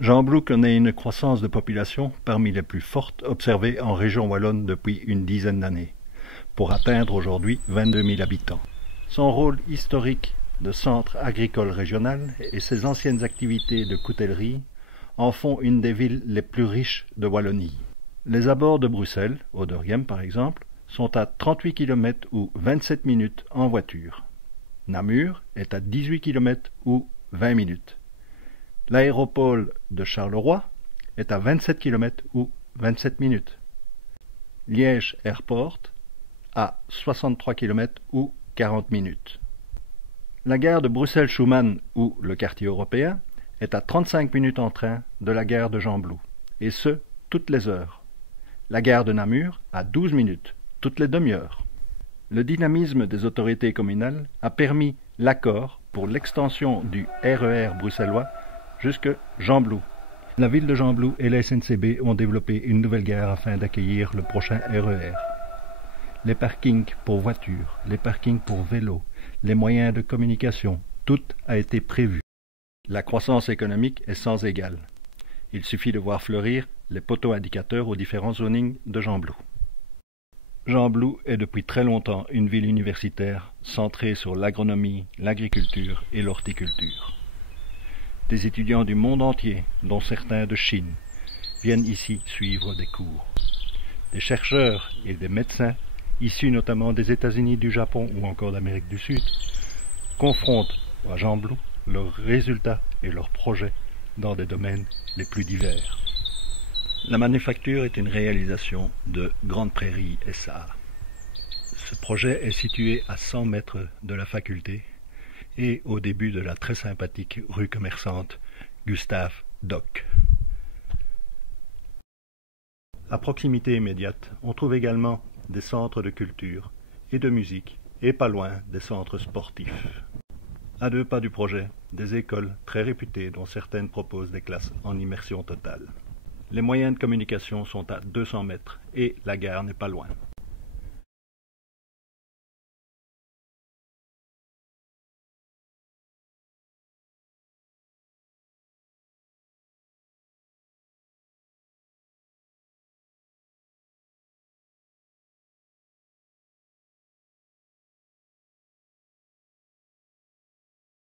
Gembloux connaît une croissance de population parmi les plus fortes observées en région wallonne depuis une dizaine d'années, pour atteindre aujourd'hui 22 000 habitants. Son rôle historique de centre agricole régional et ses anciennes activités de coutellerie en font une des villes les plus riches de Wallonie. Les abords de Bruxelles, Oderghem par exemple, sont à 38 km ou 27 minutes en voiture. Namur est à 18 km ou 20 minutes. L'aéroport de Charleroi est à 27 km ou 27 minutes. Liège Airport à 63 km ou 40 minutes. La gare de Bruxelles-Schuman ou le quartier européen est à 35 minutes en train de la gare de Gembloux, et ce, toutes les heures. La gare de Namur à 12 minutes, toutes les demi-heures. Le dynamisme des autorités communales a permis l'accord pour l'extension du RER bruxellois jusque Gembloux. La ville de Gembloux et la SNCB ont développé une nouvelle gare afin d'accueillir le prochain RER. Les parkings pour voitures, les parkings pour vélos, les moyens de communication, tout a été prévu. La croissance économique est sans égale. Il suffit de voir fleurir les poteaux indicateurs aux différents zonings de Gembloux. Gembloux est depuis très longtemps une ville universitaire centrée sur l'agronomie, l'agriculture et l'horticulture. Des étudiants du monde entier, dont certains de Chine, viennent ici suivre des cours. Des chercheurs et des médecins, issus notamment des États-Unis, du Japon ou encore d'Amérique du Sud, confrontent à Gembloux leurs résultats et leurs projets dans des domaines les plus divers. La manufacture est une réalisation de Grande Prairie SA. Ce projet est situé à 100 mètres de la faculté et au début de la très sympathique rue commerçante Gustave Dock. À proximité immédiate, on trouve également des centres de culture et de musique et pas loin des centres sportifs. À 2 pas du projet, des écoles très réputées dont certaines proposent des classes en immersion totale. Les moyens de communication sont à 200 mètres et la gare n'est pas loin.